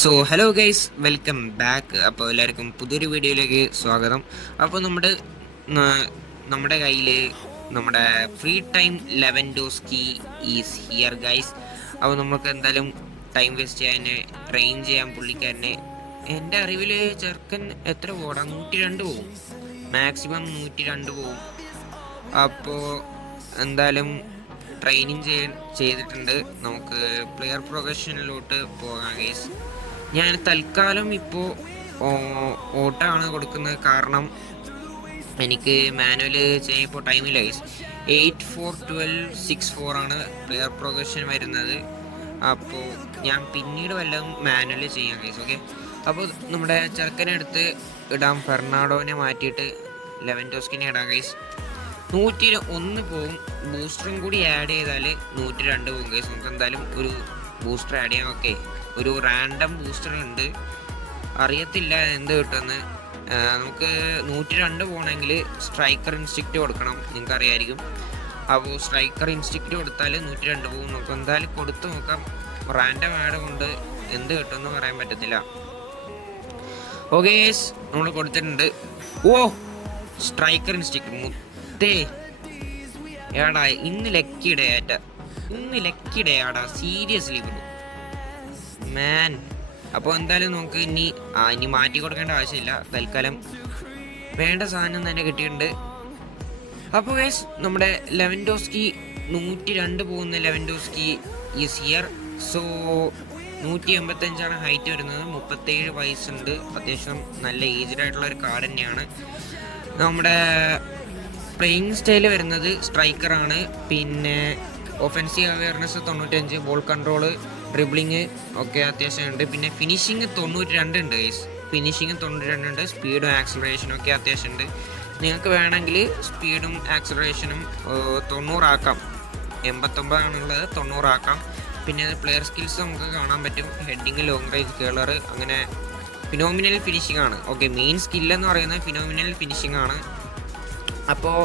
So hello guys, welcome back. അപ്പോൾ എല്ലാവർക്കും പുതിയൊരു വീഡിയോയിലേക്ക് സ്വാഗതം. അപ്പോൾ നമ്മുടെ കയ്യിൽ നമ്മുടെ free time Lewandowski is here guys. അപ്പോൾ നമുക്ക് എന്തായാലും ടൈം വേസ്റ്റ് ചെയ്യാൻ, ട്രെയിൻ ചെയ്യാൻ പുള്ളിക്കാരനെ. എൻ്റെ അറിവിൽ ചെറുക്കൻ എത്ര പോടാ, 102 പോവും, മാക്സിമം 102 പോവും. അപ്പോൾ എന്തായാലും ട്രെയിനിങ് ചെയ്തിട്ടുണ്ട്. നമുക്ക് പ്ലെയർ പ്രൊഫഷനിലോട്ട് പോകാം ഗൈസ്. ഞാൻ തൽക്കാലം ഇപ്പോൾ ഓട്ടമാണ് കൊടുക്കുന്നത്, കാരണം എനിക്ക് മാനുവൽ ചെയ്യുമ്പോൾ ടൈമില്ല ഗൈസ്. 8-4-12-6-4 ആണ് പ്ലെയർ പ്രൊഫഷൻ വരുന്നത്. അപ്പോൾ ഞാൻ പിന്നീട് വല്ലതും മാനുവൽ ചെയ്യാം ഗൈസ്. ഓക്കെ, അപ്പോൾ നമ്മുടെ ചെറുക്കനെ എടുത്ത് ഇടാം, ഫെർണാഡോനെ മാറ്റിയിട്ട് ലെവൻഡോസ്കിനെ ഇടാം ഗൈസ്. 101 പോവും. ബൂസ്റ്ററും കൂടി ആഡ് ചെയ്താൽ 102 പോകും ഗൈസ്. നമുക്ക് എന്തായാലും ഒരു ബൂസ്റ്റർ ആഡ് ചെയ്യാം. ഓക്കെ, ഒരു റാൻഡം ബൂസ്റ്റർ ഉണ്ട്, അറിയത്തില്ല എന്ത് കിട്ടുമെന്ന്. നമുക്ക് 102 പോകണമെങ്കിൽ സ്ട്രൈക്കർ ഇൻസ്റ്റിക്റ്റ് കൊടുക്കണം, നിങ്ങൾക്ക് അറിയായിരിക്കും. അപ്പോൾ സ്ട്രൈക്കർ ഇൻസ്റ്റിക്റ്റ് കൊടുത്താൽ 102 പോകും. നമുക്ക് എന്തായാലും കൊടുത്ത് നോക്കാം. റാൻഡം ആഡ് കൊണ്ട് എന്ത് കിട്ടുമെന്ന് പറയാൻ പറ്റത്തില്ല. ഓക്കെ, നമ്മൾ കൊടുത്തിട്ടുണ്ട്. ഓ, സ്ട്രൈക്കർ ഇൻസ്റ്റിക്റ്റ് മുത്തേ ഏടാ, ഇന്ന് ലക്കി ഡേ ആടാ, സീരിയസ്ലി മാൻ. അപ്പോൾ എന്തായാലും നമുക്ക് ഇനി മാറ്റി കൊടുക്കേണ്ട ആവശ്യമില്ല, തൽക്കാലം വേണ്ട സാധനം തന്നെ കിട്ടിയിട്ടുണ്ട്. അപ്പോൾ ഗൈസ്, നമ്മുടെ ലെവൻഡോസ്കി 102 പോകുന്ന Lewandowski is here. So 185 height വരുന്നത്, 37 വയസ്സുണ്ട്, അത്യാവശ്യം നല്ല ഏജ്ഡ് ആയിട്ടുള്ള ഒരു കാർഡ് തന്നെയാണ്. നമ്മുടെ പ്ലേയിങ് സ്റ്റൈല് വരുന്നത് സ്ട്രൈക്കറാണ്. പിന്നെ offensive awareness 95, ball control, dribbling ഒക്കെ അത്യാവശ്യം ഉണ്ട്. പിന്നെ ഫിനിഷിങ് 92 ഉണ്ട് ഗൈസ്. ഫിനിഷിങ് 92 ഉണ്ട്. സ്പീഡും ആക്സലറേഷനും ഒക്കെ അത്യാവശ്യം ഉണ്ട്. നിങ്ങൾക്ക് വേണമെങ്കിൽ സ്പീഡും ആക്സലറേഷനും 90 ആക്കാം. 89 ആണുള്ളത്, 90 ആക്കാം. പിന്നെ പ്ലെയർ സ്കിൽസ് നമുക്ക് കാണാൻ പറ്റും. ഹെഡിങ്, ലോങ് റേഞ്ച്, കേളർ, അങ്ങനെ ഫിനോമിനൽ ഫിനിഷിംഗ് ആണ്. ഓക്കെ, മെയിൻ സ്കില്ലെന്ന് പറയുന്നത് ഫിനോമിനൽ ഫിനിഷിംഗ് ആണ്. അപ്പോൾ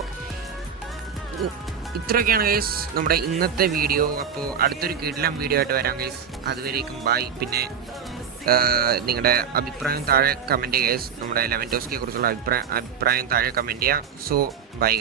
ഇത്രയൊക്കെയാണ് ഗൈസ് നമ്മുടെ ഇന്നത്തെ വീഡിയോ. അപ്പോൾ അടുത്തൊരു കിടിലൻ വീഡിയോ ആയിട്ട് വരാം ഗൈസ്. അതുവരേക്കും ബൈ. പിന്നെ നിങ്ങളുടെ അഭിപ്രായം താഴെ കമൻറ്റ് ചെയ്യുക ഗൈസ്. നമ്മുടെ ലെവൻഡോസ്കിയെ കുറിച്ചുള്ള അഭിപ്രായം താഴെ കമൻറ്റ് ചെയ്യുക. So by.